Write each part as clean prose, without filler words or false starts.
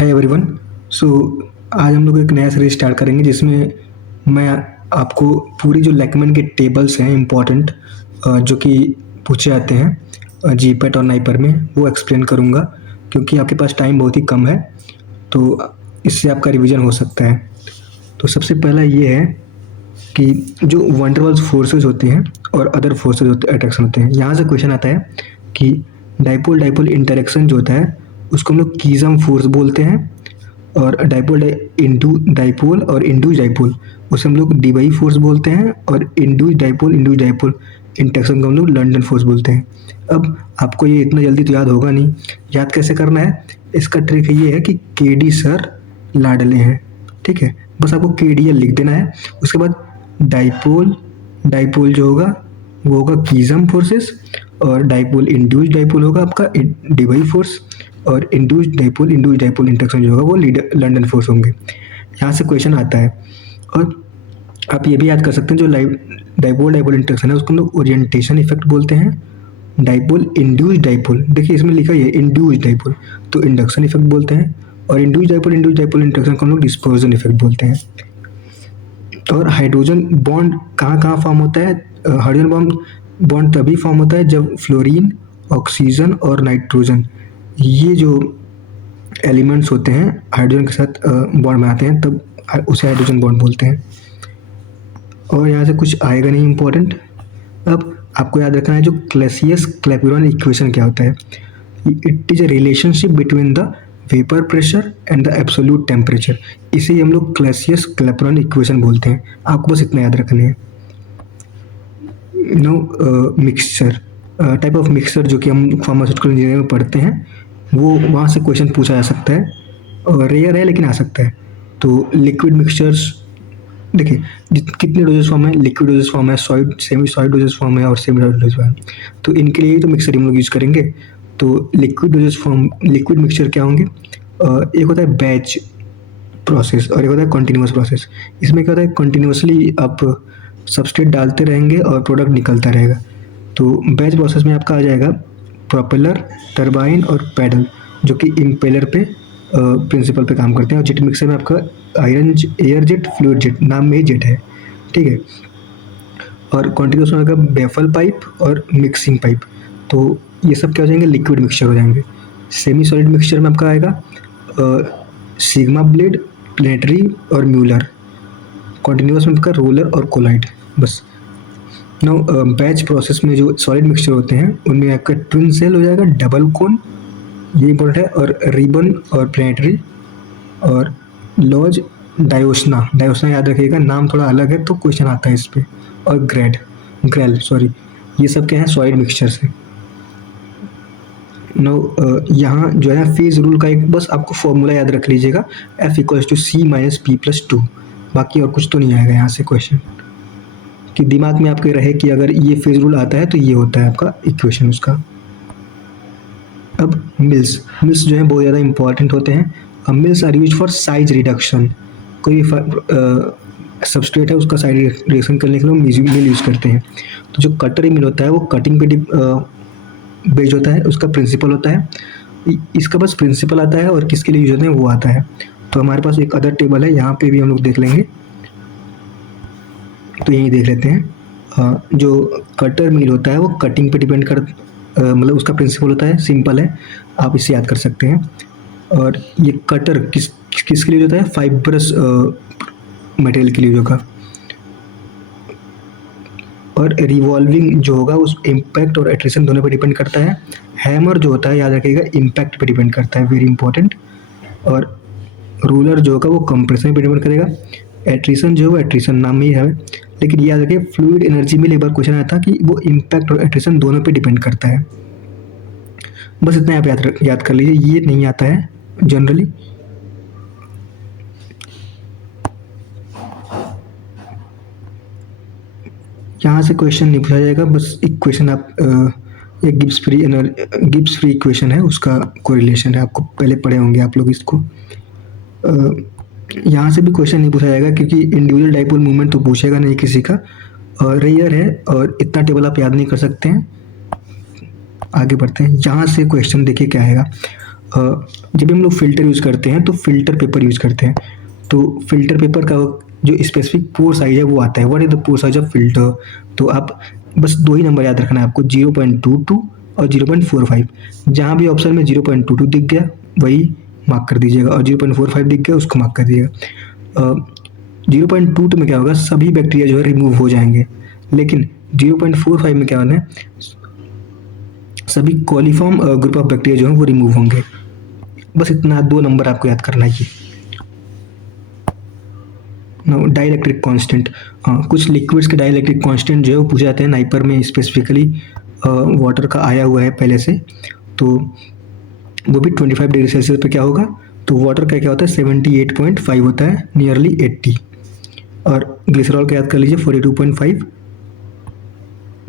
Hi everyone. सो आज हम लोग एक नया सीरीज स्टार्ट करेंगे जिसमें मैं आपको पूरी जो लेकमैन के टेबल्स हैं इम्पोर्टेंट जो कि पूछे जाते हैं जीपैट और नाइपर में वो एक्सप्लेन करूँगा, क्योंकि आपके पास टाइम बहुत ही कम है तो इससे आपका रिवीजन हो सकता है। तो सबसे पहला ये है कि जो वंडरवल्स फोर्सेस होते हैं और अदर फोर्सेस होते अट्रैक्शन होते हैं, यहाँ से क्वेश्चन आता है कि डाइपोल डाइपोल इंटरेक्शन जो होता है उसको हम लोग कीजम फोर्स बोलते हैं, और डाइपोल इंटू डाइपोल और इंड्यूस डाइपोल उसे हम लोग डीवाई फोर्स बोलते हैं, और इंड्यूस डाइपोल इंटरेक्शन को हम लोग लंडन फोर्स बोलते हैं। अब आपको ये इतना जल्दी तो याद होगा नहीं, याद कैसे करना है इसका ट्रिक ये है कि के डी सर लाडले हैं, ठीक है। बस आपको के डी एल लिख देना है, उसके बाद डाइपोल डाइपोल जो होगा वो होगा कीजम फोर्सेस, और डाइपोल इंड्यूस डाइपोल होगा आपका डीवाई फोर्स, और इंड्यूस डाइपोल इंटरेक्शन जो होगा वो लंडन फोर्स होंगे। यहाँ से क्वेश्चन आता है। और आप ये भी याद कर सकते हैं जो डाइपोल डाइपोल इंटरेक्शन है उसको हम लोग ओरिएंटेशन इफेक्ट बोलते हैं। डाइपोल इंड्यूस डाइपोल, देखिए इसमें लिखा है इंड्यूस डाइपोल तो इंडक्शन इफेक्ट बोलते हैं, और इंड्यूस डाइपोल इंटरेक्शन को हम लोग डिस्पर्जन इफेक्ट बोलते हैं। और हाइड्रोजन बॉन्ड कहाँ कहाँ फॉर्म होता है? हाइड्रोजन बॉन्ड तभी फॉर्म होता है जब फ्लोरीन, ऑक्सीजन और नाइट्रोजन ये जो एलिमेंट्स होते हैं हाइड्रोजन के साथ बॉन्ड बनाते हैं, तब उसे हाइड्रोजन बॉन्ड बोलते हैं। और यहाँ से कुछ आएगा नहीं इम्पोर्टेंट। अब आपको याद रखना है जो क्लैसियस क्लैपेरॉन इक्वेशन क्या होता है। It is a relationship between the vapour pressure and the absolute temperature, इसे हम लोग क्लैसियस क्लैपेरॉन इक्वेशन बोलते हैं। आपको बस इतना याद रखना है। मिक्सचर टाइप ऑफ मिक्सचर जो कि हम फार्मास्यूटिकल इंजीनियरिंग में पढ़ते हैं, वो वहाँ से क्वेश्चन पूछा जा सकता है, और रेयर है लेकिन आ सकता है। तो लिक्विड मिक्सचर्स देखिए कितने डोजेस फॉर्म है, लिक्विड डोजेस फॉर्म है, solid semi solid doses form है और सेमी सॉलिड डोजेस फॉर्म है। तो इनके लिए ही तो मिक्सर हम लोग यूज़ करेंगे। तो liquid dosage form liquid mixture क्या होंगे? एक होता है बैच प्रोसेस और एक होता है कंटिन्यूस प्रोसेस। इसमें क्या होता है, कंटिन्यूसली आप सबस्ट्रेट डालते रहेंगे और प्रोडक्ट निकलता रहेगा। तो बैच प्रोसेस में आपका आ जाएगा प्रोपेलर, टरबाइन और पैडल, जो कि इम्पेलर पे प्रिंसिपल पे काम करते हैं। और जेट मिक्सर में आपका एयर जेट, फ्लूइड जेट, नाम में ही जेट है, ठीक है। और कॉन्टिन्यूस में आपका बेफल पाइप और मिक्सिंग पाइप। तो ये सब क्या हो जाएंगे, लिक्विड मिक्सचर हो जाएंगे। सेमी सॉलिड मिक्सचर में आपका आएगा सिग्मा ब्लेड, प्लेनेटरी और म्यूलर। कॉन्टिन्यूस में आपका रोलर और कोलाइड। बस नो बैच प्रोसेस में जो सॉलिड मिक्सचर होते हैं उनमें आपका ट्विन सेल हो जाएगा, डबल कोन, ये इंपॉर्टेंट है, और रिबन और प्लेनेटरी और लॉज डायोसना याद रखिएगा, नाम थोड़ा अलग है तो क्वेश्चन आता है इस पर। और ग्रेल ये सब क्या है, सॉलिड मिक्सचर से। यहाँ जो है फेज रूल का एक बस आपको फॉर्मूला याद रख लीजिएगा, F=C-P+2। बाकी और कुछ तो नहीं आएगा यहाँ से क्वेश्चन, कि दिमाग में आपके रहे कि अगर ये फेज रूल आता है तो ये होता है आपका इक्वेशन उसका। अब मिल्स जो है बहुत ज़्यादा इंपॉर्टेंट होते हैं। अब mills are use for size reduction. कोई सबस्ट्रेट है उसका साइज रिडक्शन करने के लिए मिल यूज़ करते हैं। तो जो कटर मिल होता है वो कटिंग पे बेस्ड होता है, उसका प्रिंसिपल होता है। इसका बस प्रिंसिपल आता है और किसके लिए यूज होते हैं वो आता है। तो हमारे पास एक अदर टेबल है, यहाँ पे भी हम लोग देख लेंगे। तो यही देख लेते हैं। जो कटर मिल होता है वो कटिंग पे डिपेंड कर मतलब उसका प्रिंसिपल होता है, सिंपल है, आप इसे याद कर सकते हैं। और ये कटर किसके लिए होता है, फाइबरस मटेरियल के लिए होगा। और रिवॉल्विंग जो होगा उस इम्पैक्ट और एट्रिशन दोनों पे डिपेंड करता है। हैमर जो होता है याद रखिएगा इम्पैक्ट पे डिपेंड करता है, वेरी इंपॉर्टेंट। और रोलर जो होगा वो कंप्रेशन पे डिपेंड करेगा। एट्रिशन जो है एट्रिशन नाम में ही है, लेकिन याद रखिए फ्लूइड एनर्जी में एक बार क्वेश्चन आया था कि वो इम्पैक्ट और एट्रिशन दोनों पे डिपेंड करता है। बस इतना आप याद कर लीजिए, ये नहीं आता है जनरली। यहाँ से क्वेश्चन नहीं पूछा जाएगा, बस एक क्वेश्चन आप ये गिब्स फ्री इक्वेशन है, उसका कोरिलेशन है, आपको पहले पढ़े होंगे आप लोग इसको। यहाँ से भी क्वेश्चन नहीं पूछा जाएगा क्योंकि इंडिविजुअल डाइपोल मूवमेंट तो पूछेगा नहीं किसी का, और रेयर है और इतना टेबल आप याद नहीं कर सकते हैं। आगे बढ़ते हैं, यहाँ से क्वेश्चन देखिए क्या आएगा। जब भी हम लोग फ़िल्टर यूज़ करते हैं तो फ़िल्टर पेपर यूज़ करते हैं। तो फ़िल्टर पेपर का जो स्पेसिफिक पोर साइज़ है वो आता है, what is the pore size of filter. तो आप बस 2 ही नंबर याद रखना है आपको, 0.22 और 0.45। जहाँ भी ऑप्शन में 0.22 दिख गया वही मार्क कर दीजिएगा, और 0.45 दिख गया उसको मार्क कर दीजिएगा। 0.22 में क्या होगा, सभी बैक्टीरिया जो है रिमूव हो जाएंगे, लेकिन 0.45 में क्या होना है, सभी कॉलीफॉर्म ग्रुप ऑफ बैक्टीरिया जो है वो रिमूव होंगे। बस इतना 2 नंबर आपको याद करना है। डाइलेक्ट्रिक कांस्टेंट, कुछ लिक्विड्स के डाइलेक्ट्रिक कांस्टेंट जो है वो पूछे जाते हैं नाइपर में, स्पेसिफिकली वाटर का आया हुआ है पहले से, तो वो भी 25 डिग्री सेल्सियस पे क्या होगा, तो वाटर का क्या होता है 78.5 होता है, नियरली 80। और ग्लिसरॉल का याद कर लीजिए 42.5,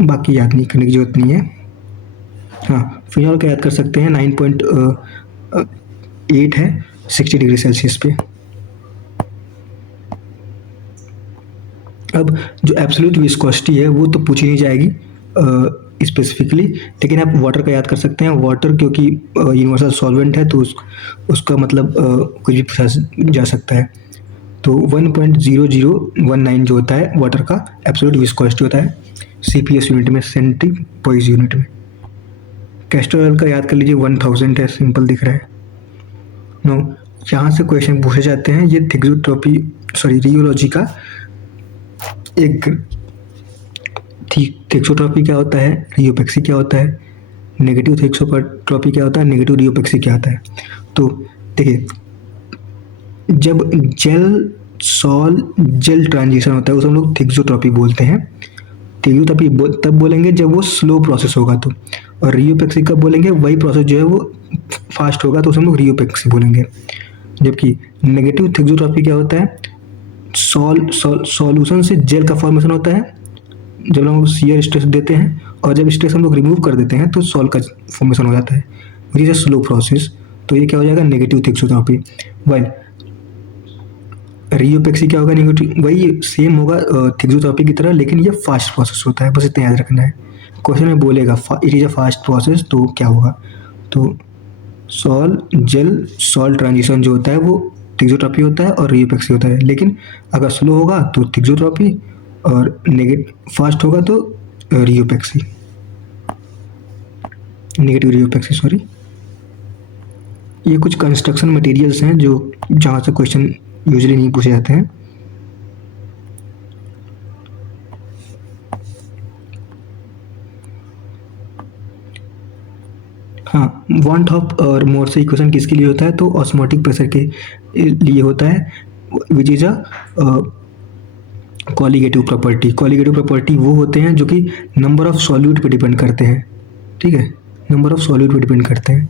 बाकी याद नहीं करने की जरूरत नहीं है। हाँ, फिनॉल का याद कर सकते हैं 9.8 है 60 डिग्री सेल्सियस पे। अब जो एब्सोल्यूट विस्कोसिटी है वो तो पूछी नहीं जाएगी स्पेसिफिकली, लेकिन आप वाटर का याद कर सकते हैं। वाटर क्योंकि यूनिवर्सल सॉल्वेंट है तो उसका मतलब कुछ भी पूछा जा सकता है। तो 1.0019 जो होता है वाटर का एब्सोल्यूट विस्कोसिटी होता है CPS यूनिट में, सेंटीपोइस यूनिट में। कैस्टर ऑयल का याद कर लीजिए 1000 है, सिंपल दिख रहा है। नो, यहाँ से क्वेश्चन पूछे जाते हैं, ये थिक्सोट्रॉपी रियोलॉजी का एक थिक्सोट्रॉपी क्या होता है, रियोपेक्सी क्या होता है, नेगेटिव थिक्सोट्रॉपी क्या होता है, नेगेटिव रियोपेक्सी क्या होता है। तो देखिए, जब जेल जेल ट्रांजिशन होता है उसे हम लोग थिक्सोट्रॉपी बोलते हैं। थिक्सोट्रॉपी तब बोलेंगे जब वो स्लो प्रोसेस होगा तो, और रियोपेक्सी कब बोलेंगे, वही प्रोसेस जो है वो फास्ट होगा तो उसे हम लोग रियोपेक्सी बोलेंगे। जबकि नेगेटिव थिक्सोट्रॉपी क्या होता है, सॉल्यूशन से जेल का फॉर्मेशन होता है जब हम लोग शियर स्ट्रेस देते हैं, और जब स्ट्रेस हम लोग रिमूव कर देते हैं तो सॉल्व का फॉर्मेशन हो जाता है, which is a slow process. तो ये क्या हो जाएगा, नेगेटिव थिक्सोट्रॉपी। वाइल रियोपेक्सी क्या होगा, नेगेटिव, वही सेम होगा थिक्सोट्रॉपी की तरह, लेकिन ये फास्ट प्रोसेस होता है, बस इतना याद रखना है। क्वेश्चन में बोलेगा it is a fast process तो क्या होगा, तो जेल सॉल्ट ट्रांजिशन जो होता है वो थिक्सोट्रॉपी होता है और रियोपेक्सी होता है। लेकिन अगर स्लो होगा तो थिक्सोट्रॉपी, और फास्ट होगा तो रियोपेक्सी, नेगेटिव रियोपेक्सी सॉरी। ये कुछ कंस्ट्रक्शन मटेरियल्स हैं जो जहाँ से क्वेश्चन यूजुअली नहीं पूछे जाते हैं। हाँ, वांट ऑफ और मोर से इक्वेशन किसके लिए होता है, तो ऑस्मोटिक प्रेशर के लिए होता है, which is a colligative property. Colligative property वो होते हैं जो कि नंबर ऑफ सॉल्यूट पे डिपेंड करते हैं, ठीक है, नंबर ऑफ सॉल्यूट पे डिपेंड करते हैं।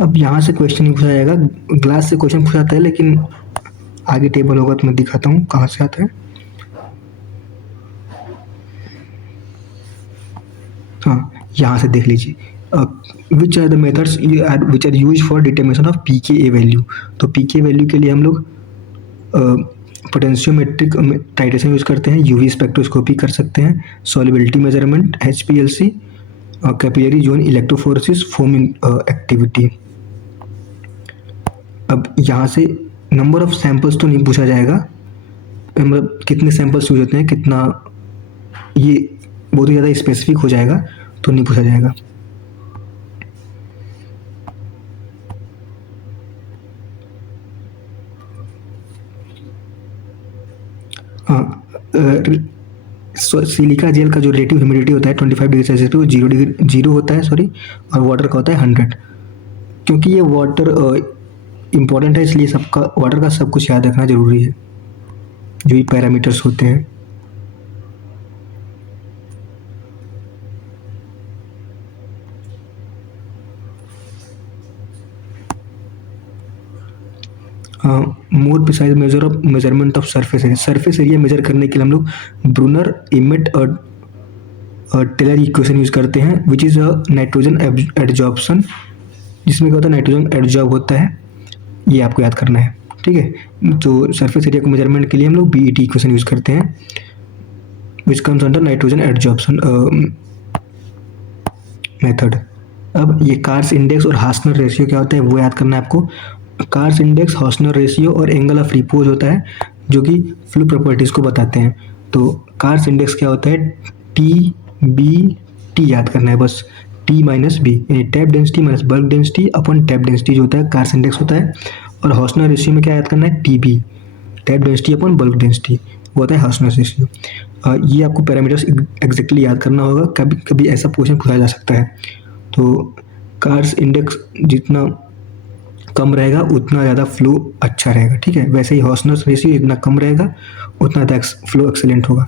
अब यहाँ से क्वेश्चन नहीं पूछा जाएगा, ग्लास से क्वेश्चन पूछा जाता है, लेकिन आगे टेबल होगा तो मैं दिखाता हूँ कहाँ से आता है। हाँ, यहाँ से देख लीजिए, which are the methods which are use for determination of pKa value. तो pKa वैल्यू के लिए हम लोग पोटेंशियोमेट्रिक टाइट्रेशन यूज़ करते हैं, यूवी स्पेक्ट्रोस्कोपी कर सकते हैं, solubility measurement HPLC, capillary zone electrophoresis, foaming activity. अब यहाँ से नंबर ऑफ सैंपल्स तो नहीं पूछा जाएगा, मतलब कितने सैंपल्स यूज होते हैं, कितना, ये बहुत ही ज़्यादा स्पेसिफिक हो जाएगा तो नहीं पूछा जाएगा। हाँ, सिलिका जेल का जो रिलेटिव ह्यूमिडिटी होता है 25 डिग्री सेल्सियस पे वो 0 होता है सॉरी, और वाटर का होता है 100। क्योंकि ये वाटर इम्पॉर्टेंट है इसलिए सबका वाटर का सब कुछ याद रखना ज़रूरी है, जो भी पैरामीटर्स होते हैं। More precise measurement of surface area. Surface area measure करने के लिए हम लोग ब्रूनर, इमेट और टेलर इक्वेशन यूज़ करते हैं, which is a nitrogen adsorption, जिसमें क्या होता है नाइट्रोजन एडजॉर्ब होता है, ये आपको याद करना है, ठीक है। तो सरफेस एरिया को मेजरमेंट के लिए हम लोग BET इक्वेशन यूज़ करते हैं, which comes under nitrogen adsorption method. अब ये कार्स इंडेक्स और हास्नर रेशियो क्या होता है वो याद करना है आपको। कार्स इंडेक्स, हास्नर रेशियो और एंगल ऑफ रिपोज होता है जो कि फ्लू प्रॉपर्टीज को बताते हैं। तो कार्स इंडेक्स क्या होता है, टी बी टी याद करना है बस, टी माइनस बी, यानी tap density minus bulk density अपन टैप डेंसिटी जो होता है कार्स इंडेक्स होता है। और हास्नर रेशियो में क्या याद करना है, टी बी, टैप डेंसिटी अपन बल्क डेंसिटी, वो होता है हास्नर रेशियो। ये आपको पैरामीटर्स एग्जैक्टली याद करना होगा, कभी कभी ऐसा क्वेश्चन पूछा जा सकता है। तो कार्स इंडेक्स जितना कम रहेगा उतना ज़्यादा फ्लो अच्छा रहेगा, ठीक है। वैसे ही हॉर्सनेस रेशियो जितना कम रहेगा उतना ज़्यादा फ्लो एक्सेलेंट होगा।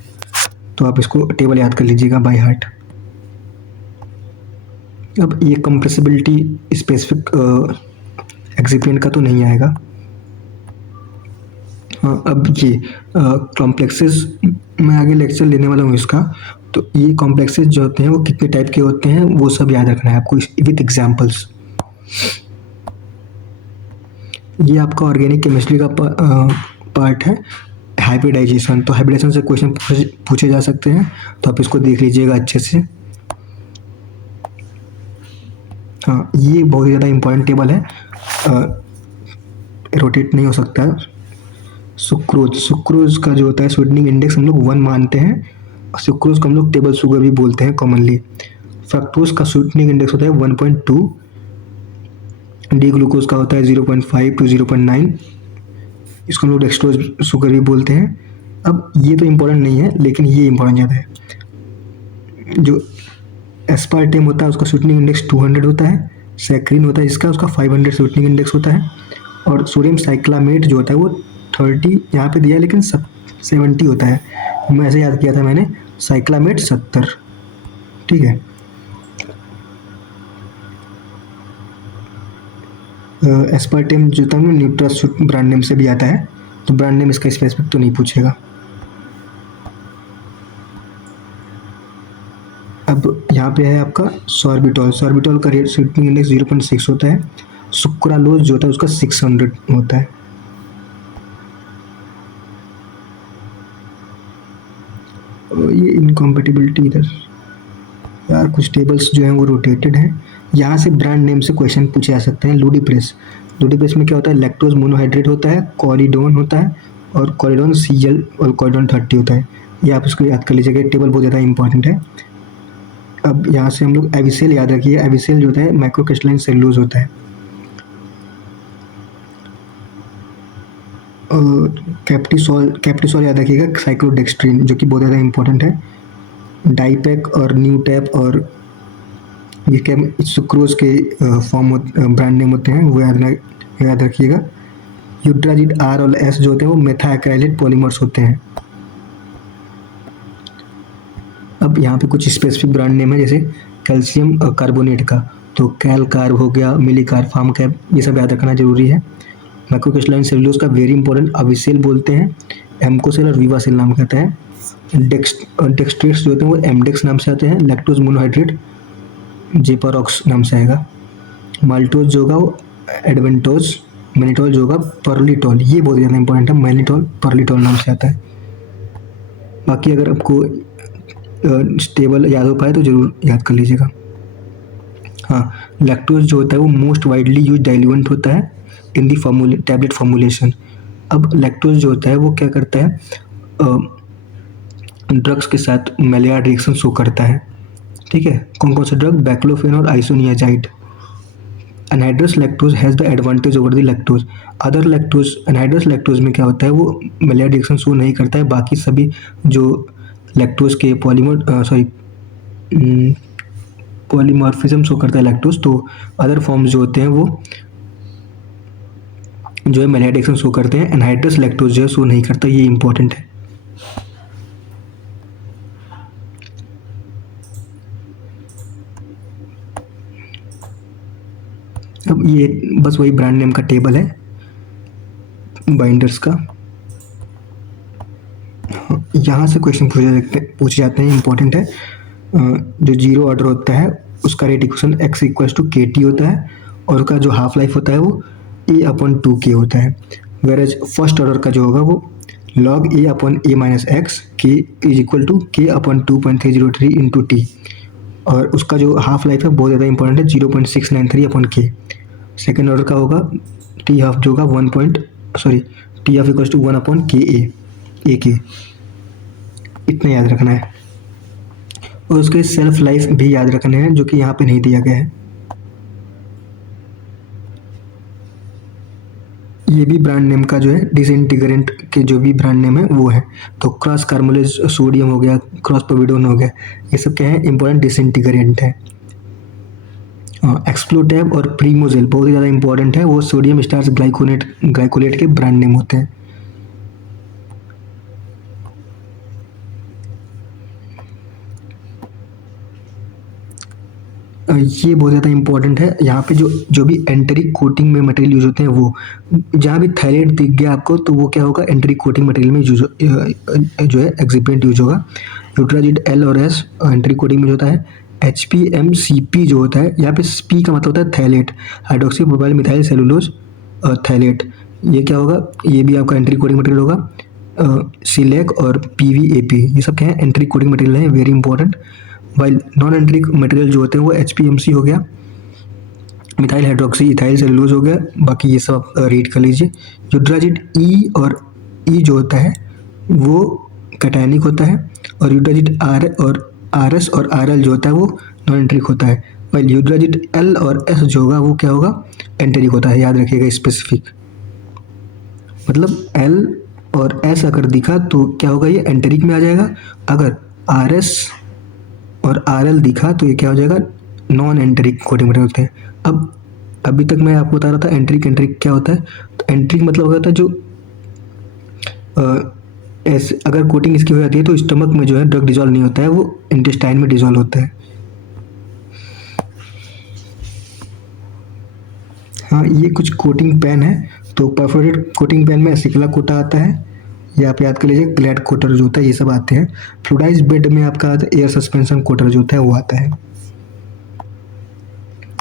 तो आप इसको टेबल याद कर लीजिएगा बाय हार्ट। अब ये कंप्रेसिबिलिटी स्पेसिफिक एक्सिपिएंट का तो नहीं आएगा। हाँ, अब ये कॉम्प्लेक्सेस मैं आगे लेक्चर लेने वाला हूँ इसका। तो ये कॉम्प्लेक्सेस जो होते हैं वो कितने टाइप के होते हैं वो सब याद रखना है आपको विद एग्जांपल्स। ये आपका ऑर्गेनिक केमिस्ट्री का पार्ट है, हाइब्रिडाइजेशन। तो हाइब्रिडाइजेशन से क्वेश्चन पूछे जा सकते हैं, तो आप इसको देख लीजिएगा अच्छे से। हाँ, ये बहुत ही ज़्यादा इम्पोर्टेंट टेबल है, रोटेट नहीं हो सकता है। सुक्रोज का जो होता है स्वीटनिंग इंडेक्स हम लोग 1 मानते हैं। सुक्रोज को हम लोग टेबल शुगर भी बोलते हैं कॉमनली। फ्रक्टोज का स्वीटनिंग इंडेक्स होता है 1.2, डी ग्लूकोज का होता है 0.5 टू 0.9, इसको हम लोग डेक्सट्रोज शुगर भी बोलते हैं। अब ये तो इम्पोर्टेंट नहीं है, लेकिन ये इम्पोर्टेंट ज़्यादा है। जो एस्पार्टेम होता है उसका स्वीटनिंग इंडेक्स 200 होता है। सैक्रिन होता है इसका, उसका 500 स्वीटनिंग इंडेक्स होता है। और सोडियम साइक्लामेट जो होता है वो 30 यहाँ पे दिया है, लेकिन 70 होता है। मैं ऐसे याद किया था मैंने, साइक्लामेट 70, ठीक है। एस्पार्टेम जो था न्यूट्रासूट ब्रांड नेम से भी आता है, तो ब्रांड नेम इसका स्पेसिफिक तो नहीं पूछेगा। अब यहाँ पे है आपका सॉर्बिटॉल। सॉर्बिटॉल का रेट स्वीटनिंग इंडेक्स 0.6 होता है। सुक्रालोज जो होता है उसका 600 होता है। ये इनकॉम्पेटिबिलिटी इधर यार, कुछ टेबल्स जो हैं वो रोटेटेड हैं। यहाँ से ब्रांड नेम से क्वेश्चन पूछे जा सकते हैं। लूडिप्रेस, लूडिप्रेस में क्या होता है, लैक्टोज मोनोहाइड्रेट होता है, कॉरिडोन होता है, और कॉरिडोन CL और कॉरिडोन 30 होता है। ये आप इसको याद कर लीजिएगा, टेबल बहुत ज़्यादा इंपॉर्टेंट है। अब यहाँ से हम लोग एविसेल याद रखिए। एविसेल जो होता है माइक्रोक्रिस्टलाइन सेलुलोज होता है। और कैप्टिसोल याद रखिएगा, साइक्लोडेक्स्ट्रिन, जो कि बहुत ज़्यादा इंपॉर्टेंट है। डाइपैक और न्यूटैप और ये सुक्रोज के फॉर्म ब्रांड नेम होते हैं, वो याद रखिएगा। यूट्राजिड R और S जो होते हैं वो मेथाक्राइलेट पॉलीमर्स होते हैं। अब यहाँ पे कुछ स्पेसिफिक ब्रांड नेम है, जैसे कैल्शियम कार्बोनेट का, तो कैल कार्ब हो गया, मिली कार्ब, फार्म कैप, ये सब याद रखना जरूरी है। माइक्रोक्रिस्टलाइन सेलुलोज का वेरी इंपॉर्टेंट अविसेल बोलते हैं, एम्कोसेल और वीवासेल नाम कहता है। डेक्सट्रेट्स जो होते हैं वो एमडेक्स नाम से आते हैं। लैक्टोज मोनोहाइड्रेट जेपारॉक्स नाम से आएगा। माल्टोज जो होगा वो एडवेंटोज, मैनिटोल जो होगा पर्लिटोल, ये बहुत ज़्यादा इंपॉर्टेंट है, मैनिटोल पर्लिटोल नाम से आता है। बाकी अगर आपको टेबल याद हो पाए तो ज़रूर याद कर लीजिएगा। हाँ, लैक्टोज जो होता है वो मोस्ट वाइडली यूज डाइल्यूएंट होता है इन दी टैबलेट फॉर्मुलेशन। अब लैक्टोज जो होता है वो क्या करता है, ड्रग्स के साथ मेलियार्ड रिएक्शन शो करता है, ठीक है। कौन कौन सा ड्रग, बैक्लोफेन और isoniazid. Anhydrous lactose has the advantage over the lactose. Other lactose, anhydrous lactose में क्या होता है वो मेलियार्ड रिएक्शन शो नहीं करता है। बाकी सभी जो लैक्टोज के पॉलीमॉर्फिज्म शो करता है लैक्टोज, तो अदर फॉर्म्स जो होते हैं वो जो है मेलियार्ड रिएक्शन शो करते हैं। एनहाइड्रस लैक्टोज जो है शो नहीं करता, ये इंपॉर्टेंट है। अब ये बस वही ब्रांड नेम का टेबल है बाइंडर्स का। यहाँ से क्वेश्चन पूछे जाते हैं, इंपॉर्टेंट है। जो जीरो ऑर्डर होता है उसका रेट इक्वेशन x = KT होता है, और उसका जो हाफ लाइफ होता है वो A/2K होता है। वेरेज फर्स्ट ऑर्डर का जो होगा वो log A/A - x K = K/2.303 × T। और उसका जो हाफ लाइफ है बहुत ज़्यादा इंपॉर्टेंट है, 0.693/K। सेकेंड ऑर्डर का होगा टी हाफ जो होगा T half equals to 1/KA, A K. इतना याद रखना है। और उसके सेल्फ लाइफ भी याद रखने हैं जो कि यहाँ पे नहीं दिया गया है। ये भी ब्रांड नेम का जो है डिसइंटीग्रेंट के जो भी ब्रांड नेम है वो है। तो क्रॉस कार्बोलेज सोडियम हो गया, क्रॉस पोविडोन हो गया, ये सब क्या है इंपॉर्टेंट डिसइंटीग्रेंट है। एक्सप्लोटैब और प्रीमोजेल बहुत ही ज़्यादा इंपॉर्टेंट है, वो सोडियम स्टार्च ग्लाइकोलेट के ब्रांड नेम होते हैं। ये बहुत ज़्यादा इंपॉर्टेंट है। यहाँ पे जो भी एंटरिक कोटिंग में मटेरियल यूज होते हैं वो, जहाँ भी थायलेट दिख गया आपको तो वो क्या होगा एंटरिक कोटिंग मटेरियल में यूज जो है एक्सिपिएंट यूज होगा। यूट्राजिड एल और एस एंटरिक कोटिंग में होता है। HPMCP जो होता है, यहाँ पे पी का मतलब होता है phthalate, hydroxy propyl methyl cellulose phthalate. ये क्या होगा, ये भी आपका एंट्री कोडिंग मटेरियल होगा। सिलेक और PVAP ये सब क्या है एंट्री कोडिंग मटेरियल है, very important. While non entry material जो होते हैं वो HPMC हो गया, मिथाइल हाइड्रोक्सी इथाइल सेलुलोज हो गया। बाकी ये सब आप रीड कर लीजिए। यूट्राजिड E और E जो होता है वो कैटायनिक होता है, और यूट्राजिड R और RS और RL जो होता है वो नॉन एंट्रिक होता है। वाइल यूट्राजिड L और S जो होगा वो क्या होगा एंटेरिक होता है, याद रखिएगा स्पेसिफिक। मतलब L और S अगर दिखा तो क्या होगा ये एंटेरिक में आ जाएगा, अगर RS और RL दिखा तो ये क्या हो जाएगा नॉन एंटेरिक कोटिंग मटेरियल होते हैं। अब अभी तक मैं आपको बता रहा था एंट्रिक क्या होता है। तो एंट्रिक मतलब होता है जो ऐसे अगर कोटिंग इसकी हो जाती है तो स्टमक में जो है ड्रग डिजॉल्व नहीं होता है, वो इंटेस्टाइन में डिजॉल्व होता है। हाँ, ये कुछ कोटिंग पेन है। तो परफोरेटेड कोटिंग पेन में एसिकला कोटा आता है, ये आप याद कर लीजिए। ग्लैड कोटर जो होता है ये सब आते हैं। फ्लूडाइज बेड में आपका एयर सस्पेंशन कोटर जो होता है वो आता है।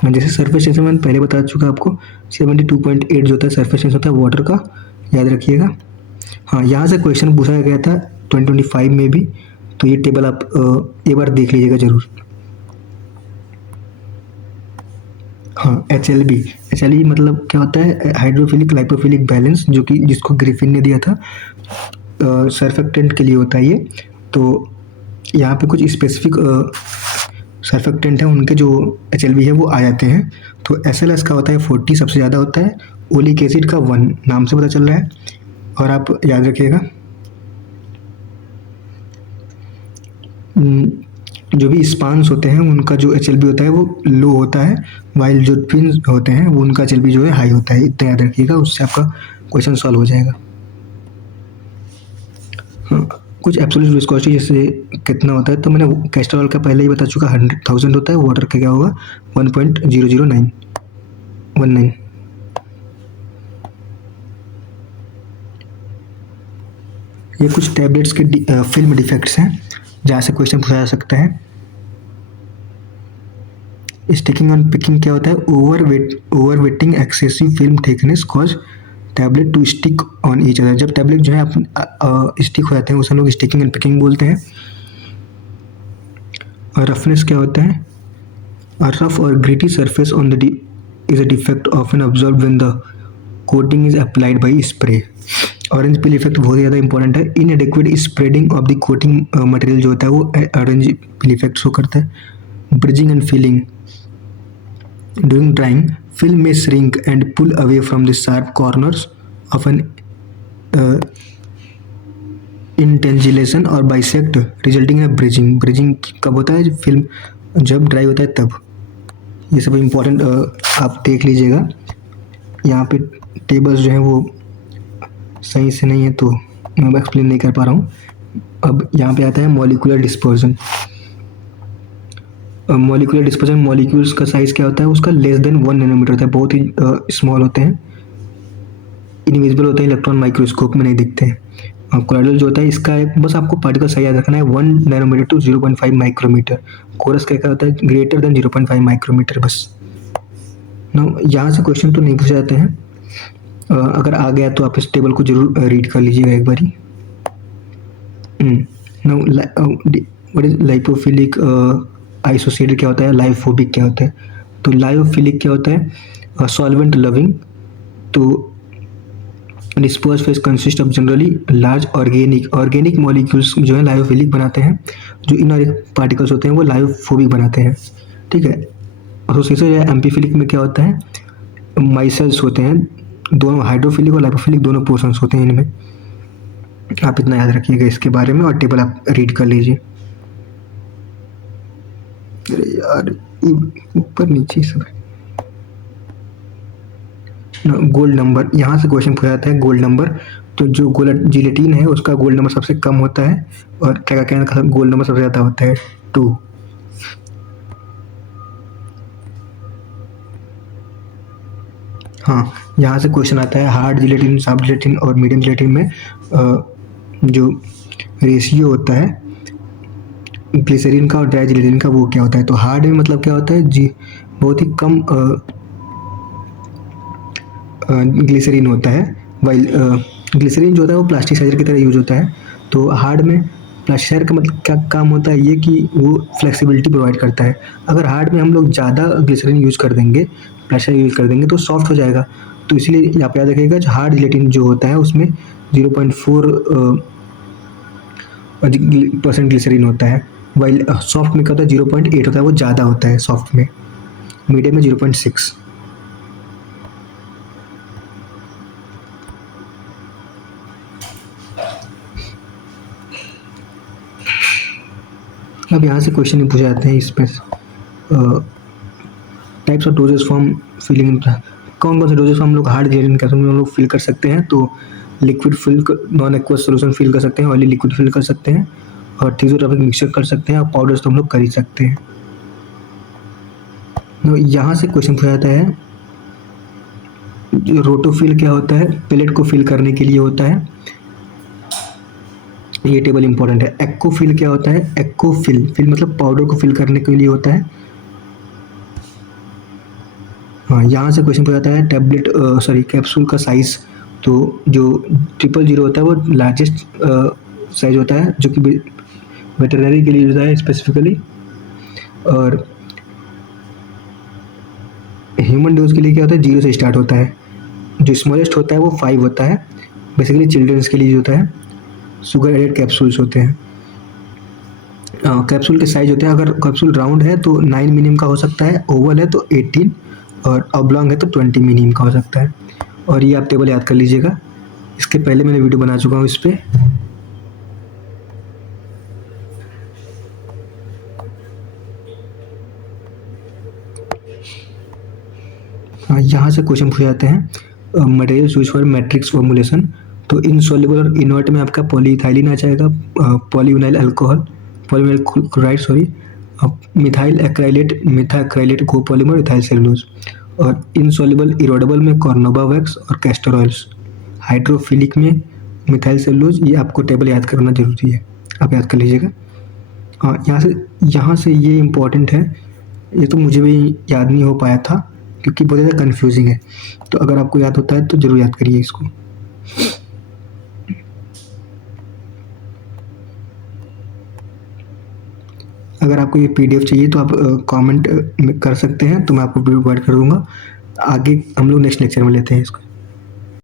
जैसे सरफेस टेंशन मैंने पहले बता चुका आपको, 72.8 जो होता है सरफेस टेंशन होता है वाटर का, याद रखिएगा। हाँ, यहाँ से क्वेश्चन पूछा गया था 2025 में भी, तो ये टेबल आप एक बार देख लीजिएगा जरूर। हाँ, HLB मतलब क्या होता है हाइड्रोफिलिक लाइपोफिलिक बैलेंस, जो कि जिसको ग्रिफिन ने दिया था, सर्फेक्टेंट के लिए होता है ये। तो यहाँ पे कुछ स्पेसिफिक सर्फेक्टेंट है, उनके जो HLB है वो आ जाते हैं। तो SLS का होता है 40 सबसे ज़्यादा होता है, ओलिक एसिड का 1 नाम से पता चल रहा है। और आप याद रखिएगा जो भी स्पान्स होते हैं उनका जो HLB होता है वो लो होता है, वाइल जो ट्विन्स होते हैं वो उनका HLB जो है हाई होता है। इतना याद रखिएगा, उससे आपका क्वेश्चन सॉल्व हो जाएगा। हाँ, कुछ एब्सोल्यूट विस्कोसिटी जैसे कितना होता है, तो मैंने कैस्ट्रॉल का पहले ही बता चुका 100,000 होता है। वाटर का क्या होगा 1.00919। ये कुछ टैबलेट्स के फिल्म डिफेक्ट्स हैं जहाँ से क्वेश्चन पूछा जा सकता है। स्टिकिंग ऑन पिकिंग क्या होता है, overwetting excessive film thickness cause tablet to stick on each other. जब टैबलेट जो है स्टिक हो जाते हैं उसे हम लोग स्टिकिंग एंड पिकिंग बोलते हैं। और रफनेस क्या होता है, रफ और gritty surface on the is a defect often observe when the coating is applied by spray. Orange pill effect बहुत ज़्यादा इंपॉर्टेंट है। Inadequate spreading of the coating material जो होता है वो ऑरेंज पिल इफेक्ट शो करता है। Bridging and filling during drying, film may shrink and pull away from the sharp corners of an intanglation or bisect, resulting in a bridging। Bridging कब होता है, film जब ड्राई होता है तब। ये सब इम्पोर्टेंट आप देख लीजिएगा। यहाँ पे टेबल्स जो हैं वो सही से नहीं है तो मैं एक्सप्लेन नहीं कर पा रहा हूँ। अब यहाँ पे आता है मॉलिक्यूलर डिस्पर्जन। मॉलिक्यूल्स का साइज क्या होता है, उसका लेस देन 1 नैनोमीटर होता है, बहुत ही स्मॉल होते हैं, इनविजिबल होते हैं, इलेक्ट्रॉन माइक्रोस्कोप में नहीं दिखते हैं। कोलाइडल जो होता है इसका बस आपको पार्टिकल साइज याद रखना है, 1 नैनोमीटर टू 0.5 माइक्रोमीटर। कोरस का क्या होता है ग्रेटर देन 0.5 माइक्रोमीटर बस। ना यहाँ से क्वेश्चन तो नहीं पूछे जाते हैं, अगर आ गया तो आप इस टेबल को जरूर रीड कर लीजिएगा एक बारी। व्हाट इज लाइपोफिलिक आइसोसेटेड क्या होता है, लाइपोफिलिक क्या होता है। तो लाइपोफिलिक क्या होता है, सॉल्वेंट लविंग। तो disperse phase consist of generally large organic molecules जो है लाइपोफिलिक बनाते हैं। जो इनऑर्गेनिक पार्टिकल्स होते हैं वो लाइपोफोबिक बनाते हैं। ठीक है। एसोसिएशन या एम्पीफिलिक में क्या होता है, माइसेल्स होते हैं, दोनों हाइड्रोफिलिक और लाइपोफिलिक दोनों पोर्शंस होते हैं इनमें। आप इतना याद रखिएगा इसके बारे में और टेबल आप रीड कर लीजिए। अरे यार ऊपर नीचे सब है। गोल्ड नंबर, यहाँ से क्वेश्चन पूछा जाता है गोल्ड नंबर। तो जो गोल्ड जिलेटिन है उसका गोल्ड नंबर सबसे कम होता है और क्या कहना का गोल्ड नंबर सबसे ज़्यादा होता है 2। हाँ, यहाँ से क्वेश्चन आता है हार्ड जिलेटिन, सॉफ्ट जिलेटिन और मीडियम जिलेटिन में जो रेशियो होता है ग्लिसरीन का और ड्राई जिलेटिन का वो क्या होता है। तो हार्ड में मतलब क्या होता है जी, बहुत ही कम ग्लिसरीन होता है। वाइल ग्लिसरीन जो होता है वो प्लास्टिसाइजर की तरह यूज होता है। तो हार्ड में प्लास्टिसाइजर का मतलब क्या काम होता है ये कि वो फ्लेक्सिबिलिटी प्रोवाइड करता है। अगर हार्ड में हम लोग ज़्यादा ग्लिसरीन यूज़ कर देंगे, प्लास्टिसाइजर यूज़ कर देंगे तो सॉफ्ट हो जाएगा। तो इसलिए आप याद रखिएगा जो हार्ड जिलेटिन जो होता है उसमें 0.4% ग्लिसरीन होता है। वाइल सॉफ्ट में क्या होता है 0.8 होता है, वो ज़्यादा होता है सॉफ्ट में। मीडियम में 0.6। अब यहाँ से क्वेश्चन पूछे जाते हैं इसमें types of doses form filling, कौन कौन से डोजेस हम लोग हार्ड जेलिन कैप्सूल में हम लोग फिल कर सकते हैं। तो liquid fill, non aqueous solution fill कर सकते हैं, ऑयली लिक्विड फिल कर सकते हैं और थियोसोफिक मिक्सचर कर सकते हैं और पाउडर्स तो हम लोग कर ही सकते हैं। तो यहाँ से क्वेश्चन पूछा जाता है रोटोफिल क्या होता है, पेलेट को फिल करने के लिए होता है, ये टेबल इंपॉर्टेंट है। एक्कोफिल क्या होता है, एक्कोफिल फिल मतलब पाउडर को फिल करने के लिए होता है। हाँ, यहाँ से क्वेश्चन पूछा जाता है टैबलेट कैप्सूल का साइज। तो जो 000 होता है वो लार्जेस्ट साइज होता है जो कि वेटरनरी के लिए होता है स्पेसिफिकली। और ह्यूमन डोज के लिए क्या होता है 0 से स्टार्ट होता है। जो स्मॉलेस्ट होता है वो 5 होता है, बेसिकली चिल्ड्रंस के लिए होता है। शुगर एडेड कैप्सूल्स होते हैं। कैप्सूल के साइज होते हैं, अगर कैप्सूल राउंड है तो 9 मिलीम का हो सकता है, ओवल है तो 18 और ऑब्लॉन्ग है तो 20 मिलीम का हो सकता है। और ये आप टेबल याद कर लीजिएगा, इसके पहले मैंने वीडियो बना चुका हूँ इस पर। यहाँ से क्वेश्चन पूछे जाते हैं material use for matrix formulation. तो इनसॉल्युबल और इनर्ट में आपका पॉलीइथाइलिन आ जाएगा, polyvinyl alcohol, polyvinyl chloride sorry, methyl acrylate, methacrylate copolymer, ethyl cellulose. और इनसॉल्युबल इरोडेबल में कार्नोबा वैक्स और कैस्टर ऑयल्स। हाइड्रोफिलिक में मिथाइल सेलुलोज। ये आपको टेबल याद करना जरूरी है, आप याद कर लीजिएगा। हाँ, यहाँ से ये इम्पोर्टेंट है, ये तो मुझे भी याद नहीं हो पाया था क्योंकि बहुत ज़्यादा कन्फ्यूजिंग है। तो अगर आपको याद होता है तो ज़रूर याद करिए इसको। अगर आपको ये पीडीएफ चाहिए तो आप कमेंट कर सकते हैं, तो मैं आपको प्रोवाइड कर दूंगा। आगे हम लोग नेक्स्ट लेक्चर में लेते हैं इसको।